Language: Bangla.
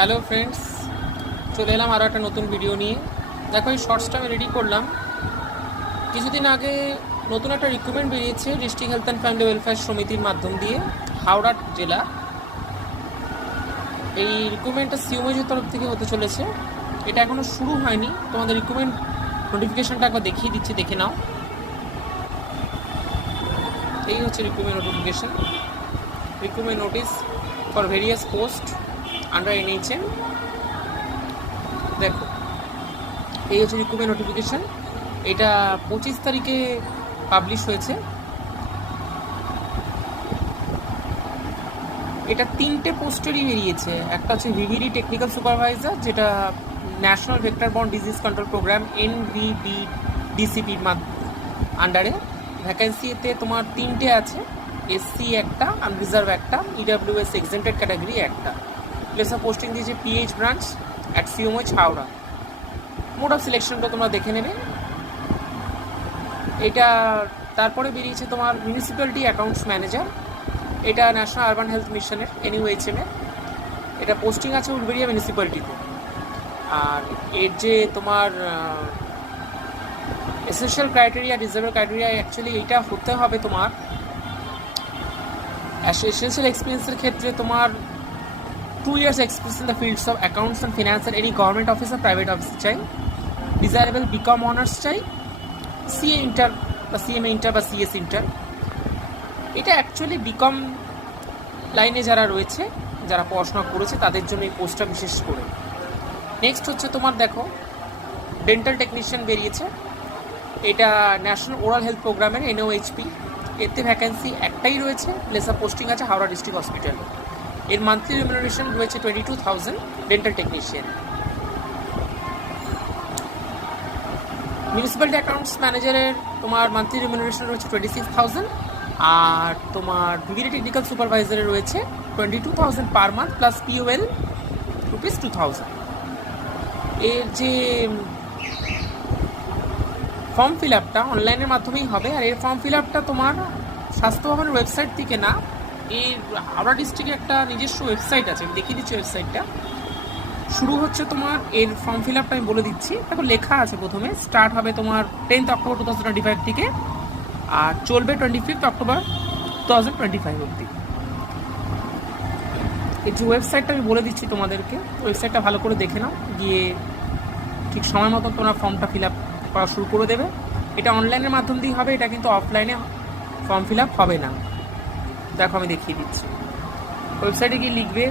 হ্যালো ফ্রেন্ডস, চলে এলাম আরও একটা নতুন ভিডিও নিয়ে। দেখো, এই শর্টসটা আমি রেডি করলাম। কিছুদিন আগে নতুন একটা রিক্রুটমেন্ট বেরিয়েছে district health and family welfare সমিতির মাধ্যম দিয়ে হাওড়া জেলা। এই রিক্রুটমেন্টটা সিওমএইচের তরফ থেকে হতে চলেছে। এটা এখনও শুরু হয়নি। তোমাদের রিক্রুটমেন্ট নোটিফিকেশানটা একবার দেখিয়ে দিচ্ছি, দেখে নাও। এই হচ্ছে recruitment notification. Recruitment notice for various post under NHM। দেখো, এই হচ্ছে রিক্রুটমেন্ট নোটিফিকেশান। এটা 25 তারিখে পাবলিশ হয়েছে। এটা 3টে পোস্টেরই বেরিয়েছে। একটা হচ্ছে VVD টেকনিক্যাল সুপারভাইজার, যেটা national vector borne disease control programme NVBDCP-র আন্ডারে। ভ্যাকেন্সি এতে তোমার 3টে আছে, SC একটা, আনরিজার্ভ একটা, EWS এক্সেম্পটেড ক্যাটাগরি একটা। প্লেস অফ পোস্টিং দিয়েছে PH branch at CMOH Howrah. Mode of সিলেকশনটা তোমরা দেখে নেবে। এটা তারপরে বেরিয়েছে তোমার মিউনিসিপ্যালিটি অ্যাকাউন্টস ম্যানেজার। এটা ন্যাশনাল আরবান হেলথ মিশনের NUHM-এ। এটা পোস্টিং আছে উলবেড়িয়া মিউনিসিপ্যালিটিতে। আর এর যে তোমার এসেনশিয়াল ক্রাইটেরিয়া, ডিজার্ভেবল ক্রাইটেরিয়া, অ্যাকচুয়ালি এইটা হতে হবে তোমার এসেনশিয়াল এক্সপিরিয়েন্সের ক্ষেত্রে তোমার 2 years experience in the fields of accounts and finance at any government office or private office চাই। ডিজায়ারেবল BCom অনার্স চাই, CA ইন্টার বা CMA ইন্টার বা CS ইন্টার। এটা অ্যাকচুয়ালি BCom লাইনে যারা রয়েছে, যারা পড়াশোনা করেছে, তাদের জন্য এই পোস্টটা বিশেষ করে। নেক্সট হচ্ছে তোমার দেখো, ডেন্টাল টেকনিশিয়ান বেরিয়েছে। এটা ন্যাশনাল ওরাল হেলথ প্রোগ্রামের NOHP। এতে ভ্যাকেন্সি একটাই রয়েছে। প্লেস অফ পোস্টিং আছে হাওড়া ডিস্ট্রিক্ট হসপিটালে। এর মান্থলি রেমুনারেশন রয়েছে 22,000 ডেন্টাল টেকনিশিয়ান। মিউনিসিপ্যালিটি অ্যাকাউন্টস ম্যানেজারের তোমার মান্থলি রেমুনারেশন রয়েছে 26,000। আর তোমার VVD টেকনিক্যাল সুপারভাইজারের রয়েছে 22,000 per month plus POL rupees 2,000। এর যে ফর্ম ফিল আপটা অনলাইনের মাধ্যমেই হবে। আর এর ফর্ম ফিল আপটা তোমার স্বাস্থ্য ভবনের ওয়েবসাইট থেকে না, এই হাওড়া ডিস্ট্রিক্টের একটা নিজস্ব ওয়েবসাইট আছে, আমি দেখিয়ে দিচ্ছি ওয়েবসাইটটা। শুরু হচ্ছে তোমার এর ফর্ম ফিল আপটা আমি বলে দিচ্ছি। তারপর লেখা আছে প্রথমে, স্টার্ট হবে তোমার 10th অক্টোবর 2025 থেকে, আর চলবে 25th অক্টোবর 2025 অবধি। এই যে ওয়েবসাইটটা আমি বলে দিচ্ছি তোমাদেরকে, ওয়েবসাইটটা ভালো করে দেখে নাও, গিয়ে ঠিক সময় মতো তোমরা ফর্মটা ফিল আপ করা শুরু করে দেবে। এটা অনলাইনের মাধ্যম দিয়েই হবে, এটা কিন্তু অফলাইনে ফর্ম ফিল আপ হবে না। দেখো, আমি দেখিয়ে দিচ্ছি। ওয়েবসাইটে গিয়ে লিখবে